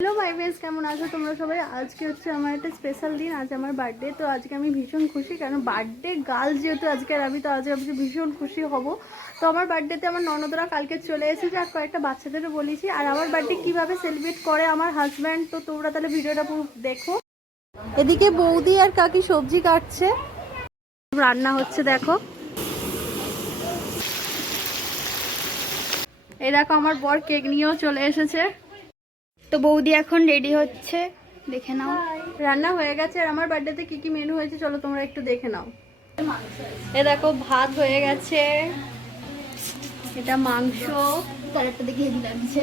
Hello ভাই base কেমন আছো তোমরা সবাই? আজকে হচ্ছে আমার একটা স্পেশাল দিন, আজ আমার বার্থডে তো আজকে আমি ভীষণ খুশি কারণ বার্থডে গার্ল যেহেতু আজকে আমি তো আজকে আমি ভীষণ খুশি হব। তো আমার বার্থডেতে আমার ননদরা কালকে চলে এসেছে, আর কয়েকটা বাচ্চাদেরও বলেছি। আর আমার বার্থডে কীভাবে সেলিব্রেট করে আমার হাজব্যান্ড তো তোমরা তাহলে ভিডিওটা পুরো দেখো। এদিকে বৌদি আর কাকি সবজি কাটছে। রান্না হচ্ছে, দেখো। এই দেখো, আমার বর কেক নিয়েও চলে এসেছে। তো বৌদি এখন রেডি হচ্ছে দেখে নাও। রান্না হয়ে গেছে আর আমার বার্থডেতে কি কি মেনু হয়েছে চলো তোমরা একটু দেখে নাও। এ দেখো ভাত হয়ে গেছে। এটা মাংস। কালারটা দেখে হেভি লাগছে।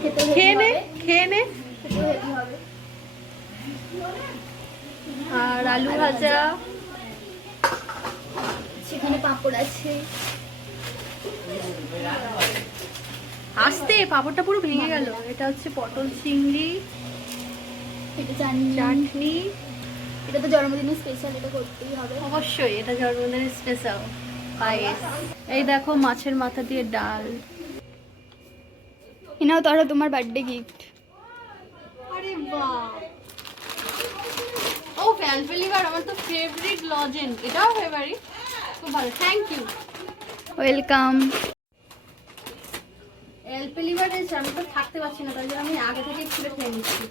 খেতে খেয়ে নে খেয়ে নে। আর আলু ভাজা। সেখানে পাঁপড় আছে। পাঁপড়টা পুরো ভেঙে গেল। এটা হচ্ছে পটল চিংড়ি এটা চাটনি। এটা তো জন্মদিনের স্পেশাল এটা করতেই হবে। অবশ্যই এটা জন্মদিনের স্পেশাল পায়েস। এই দেখো মাছের মাথা দিয়ে ডাল। এনাও ধরো তোমার বার্থডে গিফট আরে বাহ! ও ভ্যালভেলিভার আমার তো ফেভারিট লজেন্স এটাও ফেভারিট খুব ভালো। থ্যাংক ইউ ওয়েলকাম এলপেলিভার এসে আমি তো থাকতে পারছি না তাই জন্য আমি আগে থেকে খুলে খেয়ে নিচ্ছি।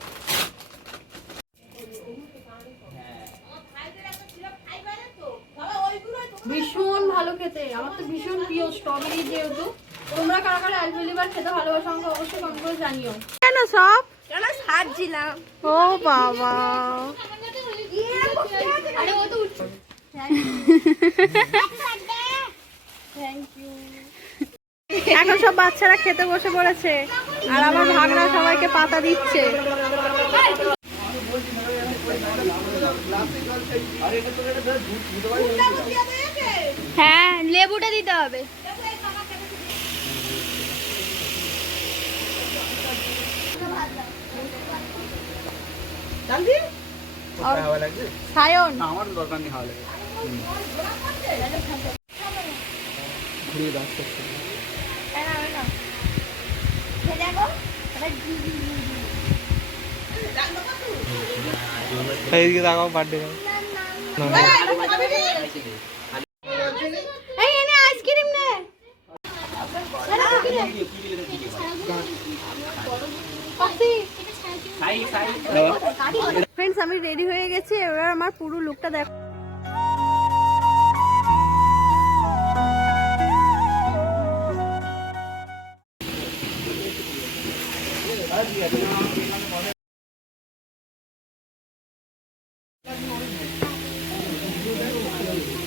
ভীষণ ভালো খেতে আমার তো ভীষণ প্রিয় স্ট্রবেরি যেহেতু। তোমরা কারা কারা অ্যালপেলিভার খেতে ভালোবাসো আমাকে অবশ্যই কমেন্ট করে জানিও। কেন সব? কেন সাজছিলাম ও বাবা। আরে ও তো উঠছে। এখন সব বাচ্চারা খেতে বসে পড়েছে। আর আমার ভাগনা সবাইকে পাতা দিচ্ছে। হ্যাঁ লেবুটা দিতে হবে। সায়ন। আমার দরকার নেই হাওয়া লাগে। ঘুরিয়ে এইদিকে তাকাও বার্থডে আইসক্রিম নে। ফ্রেন্ডস আমি রেডি হয়ে গেছি এবার আমার পুরো লুকটা দেখো।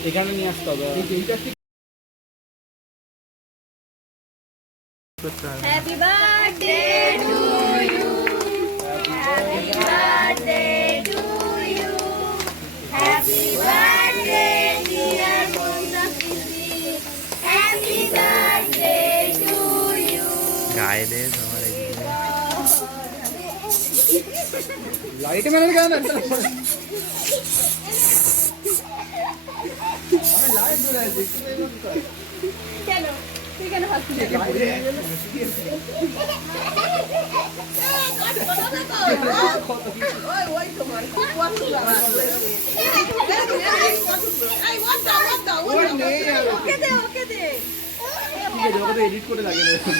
এখানে নিয়ে আসতে হবে। হ্যাপি বার্থডে টু লাইট মেরে কেন কেন তুই কেন হাসছিস এডিট করে লাগিয়ে দেবে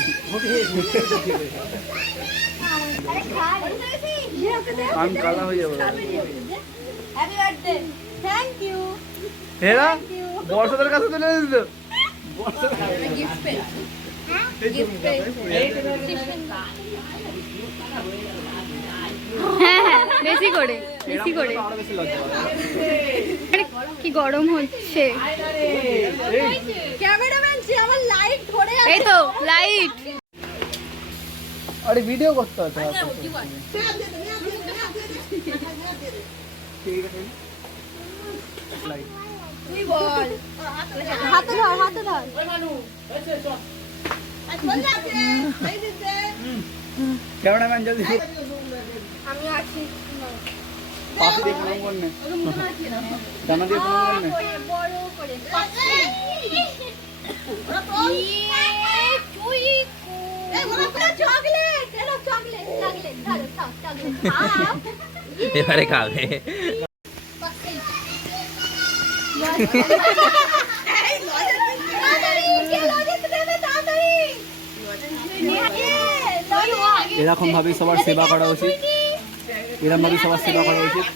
আমি কালা হয়ে যাব হ্যাপি বার্থডে থ্যাংক ইউ হেরা বর্ষাদের কাছে চলে এসেছিল হ্যাঁ হ্যাঁ বেশি করে বেশি করে। কি গরম হচ্ছে। এই তো লাইট। আরে ভিডিও করতে বল। হাতে ধর হাতে ধর। ক্যামেরাম্যান জলদি আমি আছি। পাশে দিয়ে প্রণাম করনে জানা দিয়ে প্রণাম করনে বড় করে চুইকু। চকলেট চকলেট চকলেট ধরো খাও চকলেট খাও এবারে খাবে। এরকম ভাবেই সবার সেবা করা উচিত। এরকম ভাবেই সবার সেবা করা উচিত।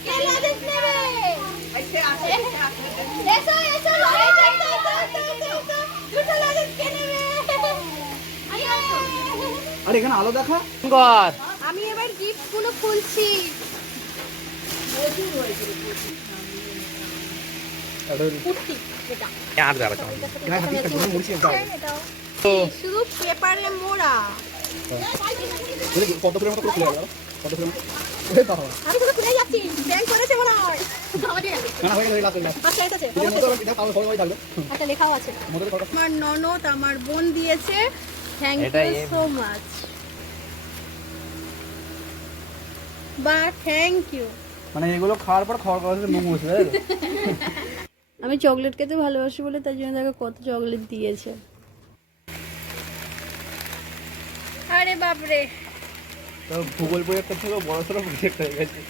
আর এখানে আলো দেখা? কর আমি এবার গিফটগুলো খুলছি শুধু পেপারে মোড়া। কত করে খুলে কত আমি খুলে করেছে সো মাচ ইউ মানে এগুলো খাওয়ার পর আমি চকলেট খেতে ভালোবাসি বলে তার জন্য দেখো কত চকলেট দিয়েছে। আরে বাপরে। তো ভূগোল প্রজেক্টের থেকেও বড় সড়ো প্রজেক্ট হয়ে গেছে।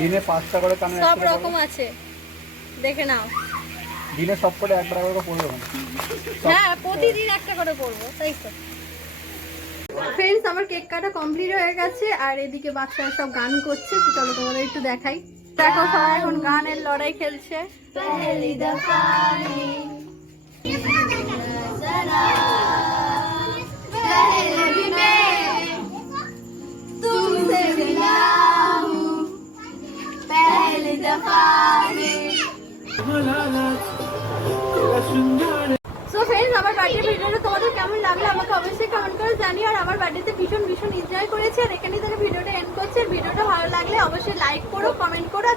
দিনে পাঁচটা করে কানে সব রকম আছে। দেখে নাও। দিনে সব করে একবার করে পড়বে। না হ্যাঁ প্রতিদিন একটা করে করব তাই তো। ফ্রেন্ডস আমার কেক কাটা কমপ্লিট হয়ে গেছে আর এদিকে বাচ্চারা সব গান করছে তো চলো তোমাদের একটু দেখাই। দেখো সবাই এখন গানের লড়াই খেলছে। সো ফ্রেন্ডস আমার বার্থডে ভিডিওটা তোমাদের কেমন লাগল আমাকে অবশ্যই কমেন্ট করে জানিও। আর আমার বার্থডেতে ভীষণ ভীষণ এনজয় করেছি। আর এখানেই থেকে ভিডিওটা এন্ড করছি। ভিডিওটা ভালো লাগলে অবশ্যই লাইক করো কমেন্ট করো।